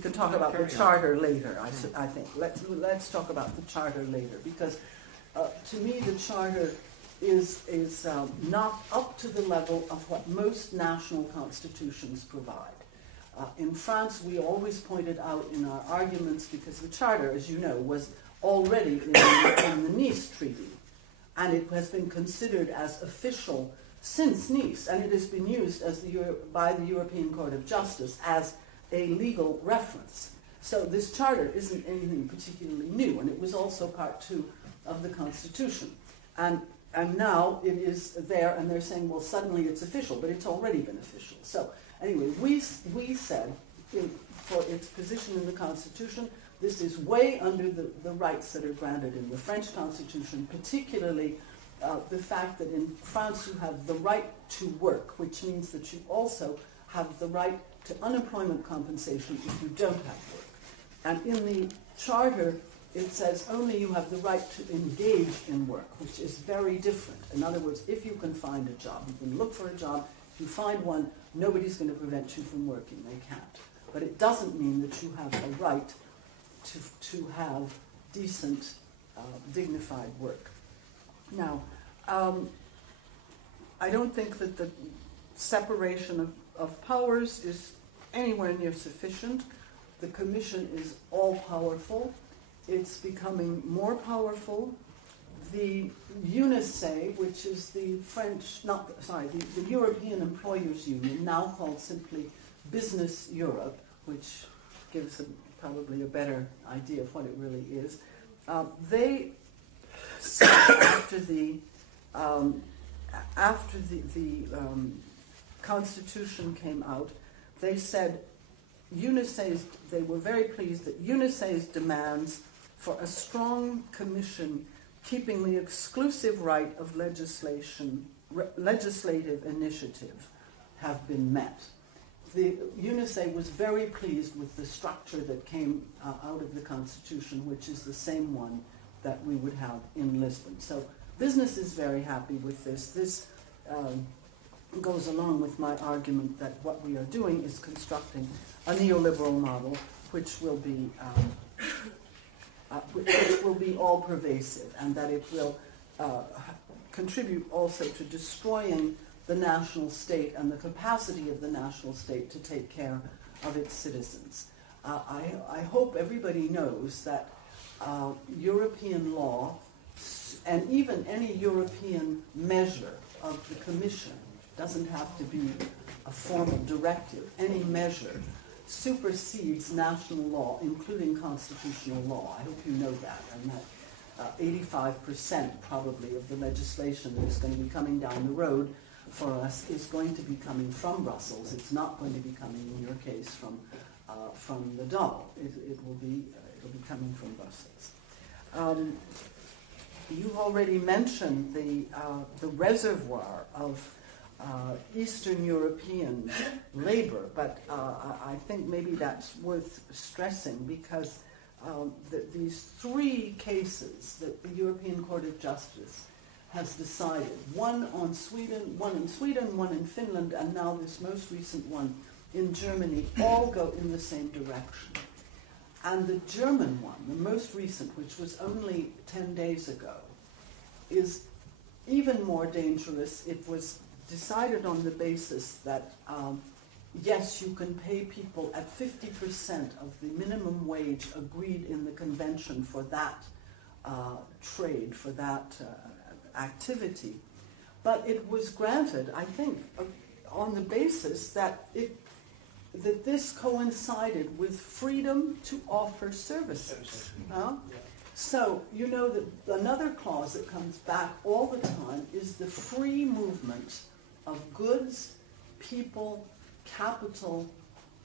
can talk about the charter later. I think let's talk about the charter later, because to me the charter is not up to the level of what most national constitutions provide. In France, we always pointed out in our arguments, because the charter, as you know, was already in the Nice Treaty, and it has been considered as official since Nice, and it has been used by the European Court of Justice as a legal reference. So this charter isn't anything particularly new, and it was also part 2 of the Constitution. And now it is there, and they're saying, well, suddenly it's official, but it's already been official. So anyway, we said, for its position in the Constitution, this is way under the rights that are granted in the French Constitution, particularly the fact that in France you have the right to work, which means that you also have the right to unemployment compensation if you don't have work. And in the Charter, it says only you have the right to engage in work, which is very different. In other words, if you can find a job, you can look for a job. If you find one, nobody's going to prevent you from working. They can't. But it doesn't mean that you have a right to have decent, dignified work. Now, I don't think that the separation of powers is anywhere near sufficient. The Commission is all-powerful. It's becoming more powerful. The UNICE, which is the the European Employers Union, now called simply Business Europe, which gives probably a better idea of what it really is. They said after the Constitution came out, they said they were very pleased that UNICE's demands for a strong commission keeping the exclusive right of legislative initiative have been met. The UNICE was very pleased with the structure that came out of the Constitution, which is the same one that we would have in Lisbon. So business is very happy with this. This goes along with my argument that what we are doing is constructing a neoliberal model which will be all pervasive, and that it will contribute also to destroying the national state and the capacity of the national state to take care of its citizens. I hope everybody knows that European law and even any European measure of the Commission doesn't have to be a formal directive. Any measure supersedes national law, including constitutional law. I hope you know that, and that 85% probably of the legislation that is going to be coming down the road for us is going to be coming from Brussels. It's not going to be coming, in your case, from the DAO. It will be coming from Brussels. You've already mentioned the reservoir of Eastern European labor, but I think maybe that's worth stressing, because these 3 cases that the European Court of Justice has decided, one in Sweden, one in Finland, and now this most recent one in Germany, all go in the same direction. And the German one, the most recent, which was only 10 days ago, is even more dangerous. It was decided on the basis that, yes, you can pay people at 50% of the minimum wage agreed in the convention for that trade, for that activity. But it was granted, I think, on the basis that this coincided with freedom to offer services. So, you know that another clause that comes back all the time is the free movement of goods, people, capital,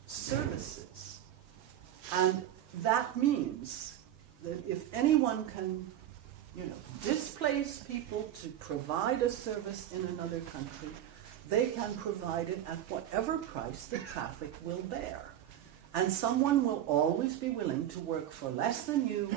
services. And that means that if anyone can, displace people to provide a service in another country, they can provide it at whatever price the traffic will bear. And someone will always be willing to work for less than you,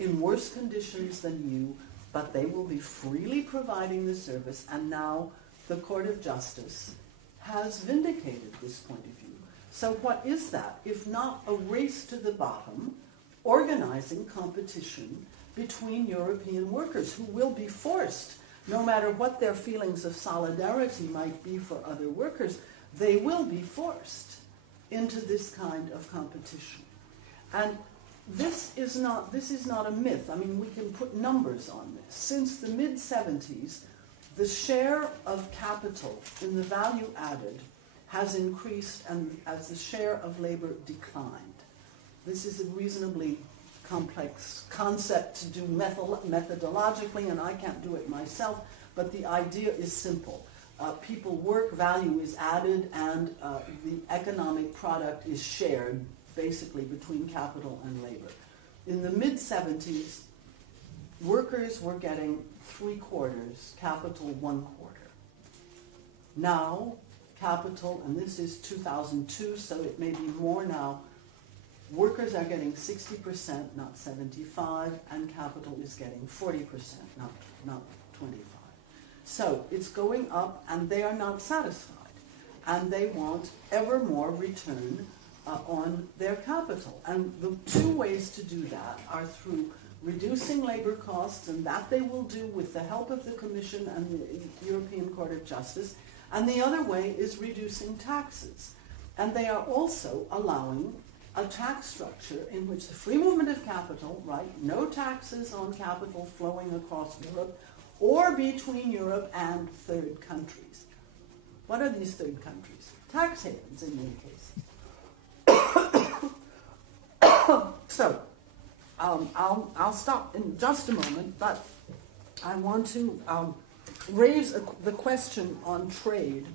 in worse conditions than you, but they will be freely providing the service, and now the Court of Justice has vindicated this point of view. So what is that if not a race to the bottom, organizing competition between European workers who will be forced, no matter what their feelings of solidarity might be for other workers, they will be forced into this kind of competition. And this is not a myth. I mean, we can put numbers on this. Since the mid-70s, the share of capital in the value added has increased and as the share of labor declined. This is a reasonably complex concept to do methodologically, and I can't do it myself, but the idea is simple. People work, value is added, and the economic product is shared basically between capital and labor. In the mid-70s, workers were getting 3/4, capital 1/4. Now, capital, and this is 2002, so it may be more now, workers are getting 60%, not 75%, and capital is getting 40%, not 25%. So it's going up, and they are not satisfied, and they want ever more return on their capital. And the two ways to do that are through reducing labor costs, and that they will do with the help of the Commission and the European Court of Justice, and the other way is reducing taxes. And they are also allowing a tax structure in which the free movement of capital, right, no taxes on capital flowing across Europe or between Europe and third countries. What are these third countries? Tax havens in many cases. So, I'll stop in just a moment, but I want to raise the question on trade